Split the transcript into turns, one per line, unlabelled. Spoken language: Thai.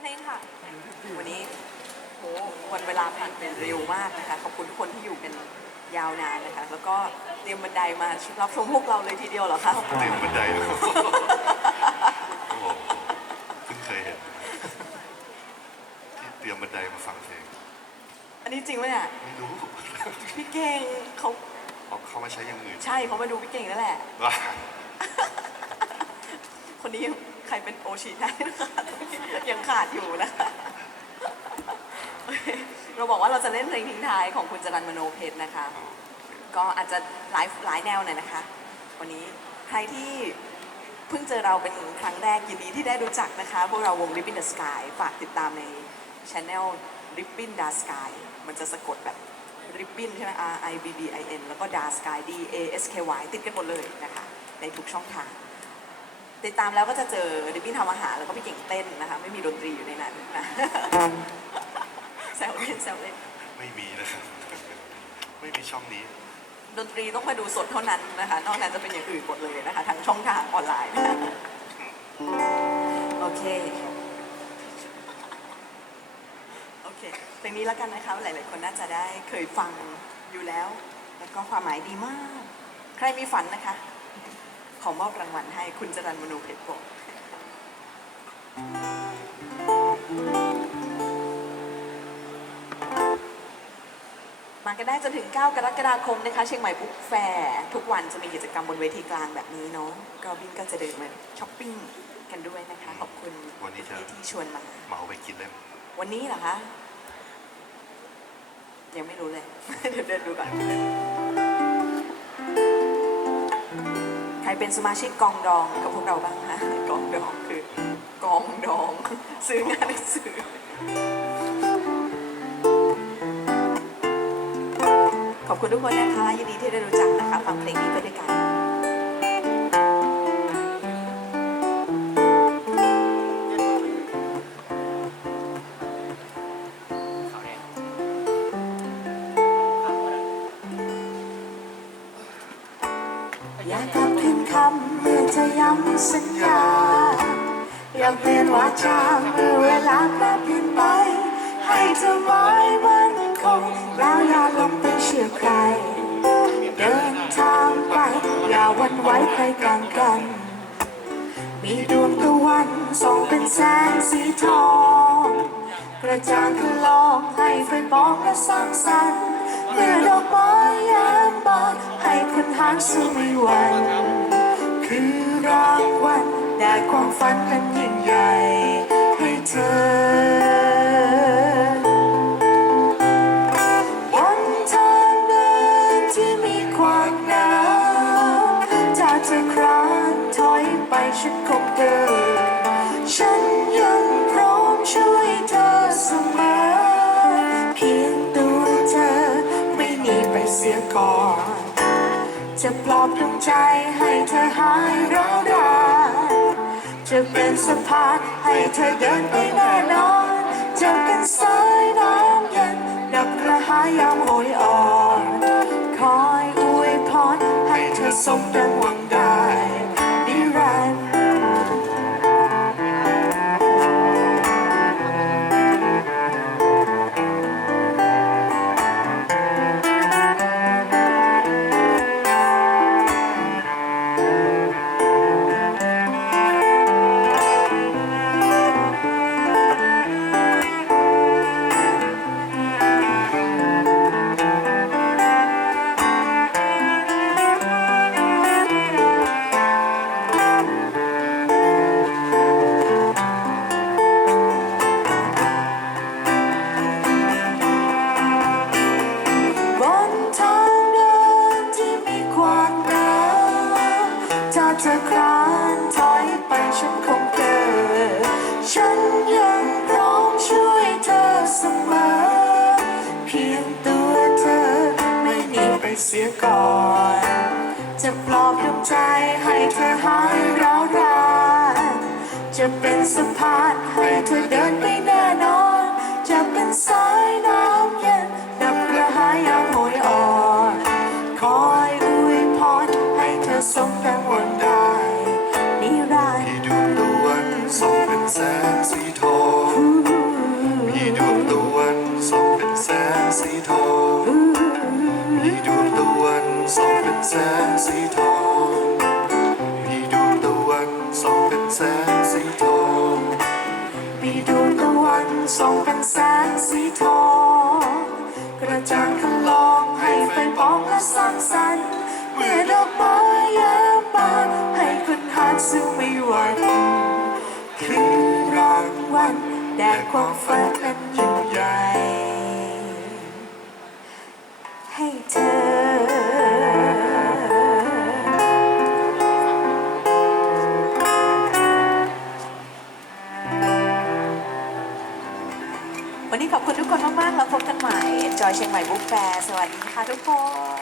เพลงค่ะ วันนี้โหวันเวลาผ่านไปเร็วมากนะคะ ขอบคุณทุกคนที่อยู่กันยาวนานนะคะ แล้วก็เตรียมบันไดมารับชมพวกเราเลยทีเดียวเหรอคะ
เต็มบันไดเลยโอ้โหเพิ่งเคยเห็นที่เตรียมบันไดมาฟังเพลง
อันนี้จริงไหมเนี่ย
ไม่รู้
พี่เก่งเขา
เขาเขามาใช้อย่างอื่น
ใช่เขามาดูพี่เก่งนั่นแหละ
ว่า
คนนี้ยังใครเป็นโอชิได้นะคะยัง ขาดอยู่นะคะเราบอกว่าเราจะเล่นเพลงทิ้งท้ายของคุณจรันมโนเพชรนะคะ ก็อาจจะหลายหลายแนวหน่อยนะคะ วันนี้ใครที่เพิ่งเจอเราเป็นครั้งแรกยินดีที่ได้รู้จักนะคะ พวกเราวง Ribbon the Sky ฝากติดตามในช anel Ribbon the Sky มันจะสะกดแบบ Ribbon ใช่ไหม R I B B I N แล้วก็ the Sky D A S K Y ติดกันหมดเลยนะคะ ในทุกช่องทาง ติดตามแล้วก็จะเจอริบบิ้นทำอาหารแล้วก็พี่เก่งเต้นนะคะ ไม่มีดนตรีอยู่ในนั้นนะแซวเล่นแซวเล่น
ไม่มีนะครับไม่มีช่องนี้
ดนตรีต้องมาดูสดเท่านั้นนะคะ นอกนั้นจะเป็นอย่างอื่นหมดเลยนะคะทั้งช่องทางออนไลน์นะคะโอเคโอเคเพลงนี้แล้วกันนะคะหลาย ๆ คนน่าจะได้เคยฟังอยู่แล้ว แล้วก็ความหมายดีมาก ใครมีฝันนะคะ ขอมอบรางวัลให้คุณจรันมนูเพชรโกะมากันได้จนถึง 9 กรกฎาคมนะคะ เชียงใหม่บุ๊กแฟร์ทุกวันจะมีกิจกรรมบนเวทีกลางแบบนี้เนาะก็บินก็จะเดินมาช้อปปิ้งกันด้วยนะคะ ขอบคุณ
วันนี้จะ
ที่ชวนมา
เหมาไปกินเลย
วันนี้เหรอคะ ยังไม่รู้เลย เดี๋ยวเดินดูก่อน รเป็นสมาชิกกองดองกับพวกเราบ้างคะกองดองคือกองดอง ซื้องานหนังสือขอบคุณทุกคนนะคะยินดีที่ได้รู้จักนะคะฟังเพลงนี้ไปด้วยกัน
อยากกลับคืน คำเมื่อเธอย้ำสัญญา อยากเปลี่ยนวาจาเมื่อเวลาแปรเปลี่ยนไป ให้เธอไว้มันคง แล้วอย่าหลงไปเชื่อใคร เดินทางไป อย่าวันไหวใครกลางกัน มีดวงตะวันส่องเป็นแสงสีทองกระจางคือลองให้ไฟบอกและสร้างสรรค์เมื่อดอกไม้ยามบานให้คนหาสู้ไม่หวัน รางวัลแด่ความฝันนั้นยิ่งใหญ่ให้เธอบนทางเดินที่มีความหนาวถ้าเธอครานถอยไปฉันคงเดินฉันยังพร้อมช่วยเธอเสมอเพียงตัวเธอไม่หนีไปเสียก่อน จะปลอบดวงใจให้เธอหายร้าวรานจะเป็นสะพานให้เธอเดินไป ใจให้เธอหายร้าวรานจะเป็นสะพานให้เธอเดินไปแน่นอน จะเป็นสายน้ำ ส่
องเป็นแสงสีทอง
กระจ่างคันลองให้ไฟปองและสร้างสรรค์เมื่อดอกไม้ย้มบานให้คนหาซึ่งไม่หวั่นคือรางวัลแด่ความฝันนั้นยิ่งใหญ่ให้เธอ
วันนี้ขอบคุณทุกคนมาก ๆ แล้วพบกันใหม่ Enjoy เชียงใหม่บุ๊กแฟร์สวัสดีค่ะทุกคน